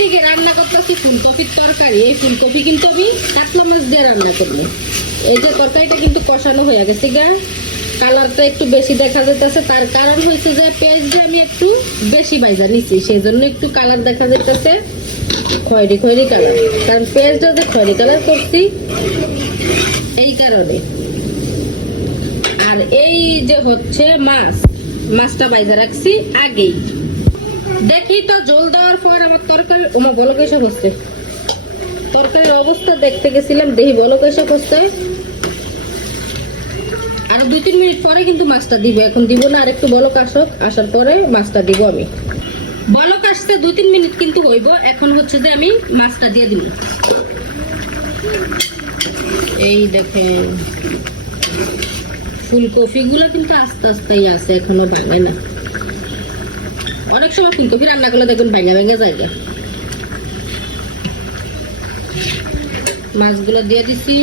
এদিকে রান্না করতেছি ফুলকপির তরকারি? এই ফুলকপি কিন্তু আমি কাতলা মাছ দিয়ে রান্না করব। এই যে তরকারিটা কিন্তু কষানো হয়ে গেছে গা। কালারটা একটু বেশি দেখা যাইতেছে। তার কারণ হয়েছে যে পেঁয়াজ দিয়ে আমি একটু বেশি বাইজা নিছি। সেই জন্য একটু কালার দেখা যাইতেছে। খয়রি খয়রি কালার। কারণ পেঁয়াজটা যে খয়রি কালার করছি, এই কারণে। আর এই যে হচ্ছে মাছ, মাছটা বাইজা রাখছি আগেই। দেখি তো, জল দেওয়ার পর আমার তরকারি ওমা বলক এসে বসছে। তরকারির অবস্থা দেখতে গেছিলাম, দেখি বলক এসে বসছে। আর দুই তিন মিনিট পরে কিন্তু মাছটা দিব, এখন দিব না আর একটু বলক আসুক, আসার পরে মাছটা দিব আমি। বলক আসতে দুই তিন মিনিট কিন্তু হইব, এখন হচ্ছে যে আমি মাছটা দিয়ে দিব। এই দেখেন ফুলকপি গুলো কিন্তু আস্তে আস্তেই আছে, এখনও ভাঙে না। অনেক সময় ফুলকপি রান্না করলে দেখবেন ভেঙে ভেঙে যায়। মাছগুলো দিয়ে দিছি।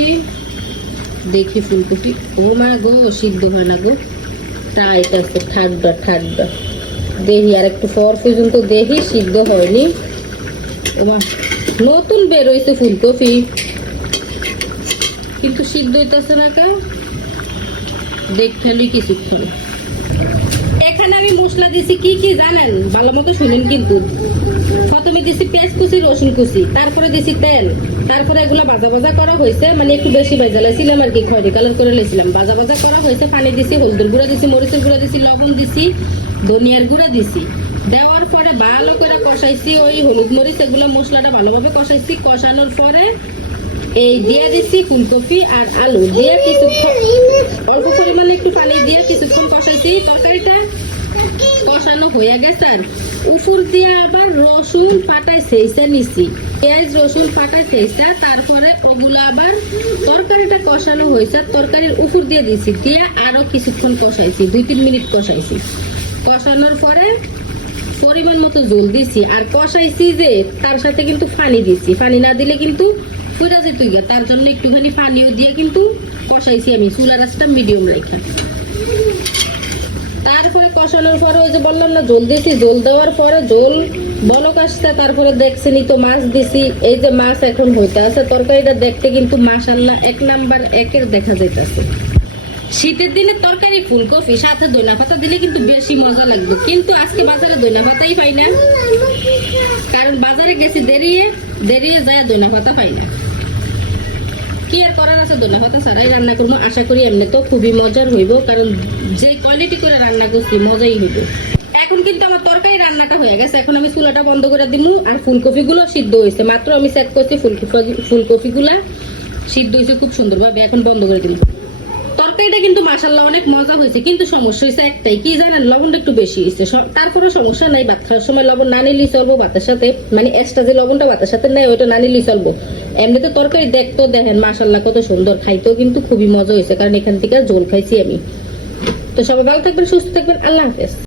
দেখি ফুলকপি। ও মা গো, সিদ্ধ হয় না গো। টাইট আছে ঠাড্ডা ঠাড্ডা দেখি আর একটু পর পর্যন্ত দেখি সিদ্ধ হয়নি। এবার নতুন বের হয়েছে ফুলকপি। কিন্তু সিদ্ধ হইতেছে না কা দেখখালি কিছুক্ষণ। এখানে আমি মশলা দিছি, কি কি জানেন? ভালো মতো শুনেন কিন্তু। প্রথমে দিছি পেঁয়াজ কুচি, রসুন কুচি, তারপরে দিছি তেল। তারপরে এগুলো ভাজা ভাজা করা হয়েছে মানে একটু বেশি ভাজা লাইছিলাম আর কি, খয়রি কালার করে লাইছিলাম ভাজা ভাজা করা হয়েছে, পানি দিছি, হলদুর গুঁড়া দিছি, মরিচের গুঁড়া দিছি, লবণ দিছি, ধনিয়ার গুঁড়া দিছি। দেওয়ার পরে ভালো করে কষাইছি, ওই হলুদ মরিচ, এগুলো মশলাটা ভালোভাবে কষাইছি। কষানোর পরে এই দিয়ে দিচ্ছি ফুলকপি আর আলু। দিয়ে কিছুক্ষণ অল্প পরিমাণে একটু পানি দিয়ে কিছুক্ষণ কষাইছি। তরকারিটা কষানো হয়ে গেছে। উপর দিয়ে আবার রসুন পাটায় সেইসা নিছি। পেঁয়াজ, রসুন পাটায় সেইসা তারপরে ওগুলো আবার তরকারিটা কষানো হয়েছে। তরকারির উপর দিয়ে দিছি, দিয়ে আরও কিছুক্ষণ কষাইছি, দুই তিন মিনিট কষাইছি। কষানোর পরে পরিমাণ মতো জল দিছি। আর কষাইছি যে, তার সাথে কিন্তু পানি দিছি। পানি না দিলে কিন্তু পুরা যেত গিয়া। তার জন্য একটুখানি পানিও দিয়ে কিন্তু কষাইছি আমি। চুলা রাসটা মিডিয়াম রাখা তারপরে কষানোর পরে ওই যে বললাম না, জল দিছি জল দেওয়ার পরে জল বলক আসছে, তারপরে দেখছেনি তো মাছ দিছি। এই যে মাছ এখন হইতে আছে, তরকারিটা দেখতে কিন্তু মাসাল্লাহ এক নাম্বার একের দেখা যাইতেছে। শীতের দিনে তরকারি ফুলকপি, সাথে দইনা পাতা দিলে কিন্তু বেশি মজা লাগবে। কিন্তু আজকে বাজারে দইনা পাতাই পাই না। কারণ বাজারে গেছি দেরিয়ে দেরিয়ে যায় দইনা পাতা পাই না। কি আর করার আছে? পাতা ছাড়াই রান্না করব। আশা করি এমনি তো খুবই মজার হইব, কারণ যে কোয়ালিটি করে রান্না করছি, মজাই হইব। এখন কিন্তু আমার তরকারি রান্নাটা হয়ে গেছে। এখন আমি চুলাটা বন্ধ করে দিমু আর ফুলকপি গুলো সিদ্ধ হয়েছে। মাত্র আমি চেক করছি ফুলকপি ফুলকপি গুলা সিদ্ধ হয়েছে খুব সুন্দরভাবে। এখন বন্ধ করে দিমু। তরকারিটা কিন্তু মাসাল্লাহ অনেক মজা হয়েছে, কিন্তু সমস্যা হয়েছে একটাই। কি জানেন, লবণটা একটু বেশি হয়েছে। তারপরে সমস্যা নাই খাওয়ার সময় লবণ না নিলেই চলবো ভাতের সাথে। মানে এক্সট্রা যে লবণটা ভাতের সাথে নেই ওটা না নিলেই চলবো। এমনিতে তরকারি দেখতো দেখেন মাসাল্লাহ কত সুন্দর। খাইতেও কিন্তু খুবই মজা হয়েছে কারণ এখান থেকে ঝোল খাইছি আমি। তো সবাই ভালো থাকবেন, সুস্থ থাকবেন, আল্লাহ হাফেজ।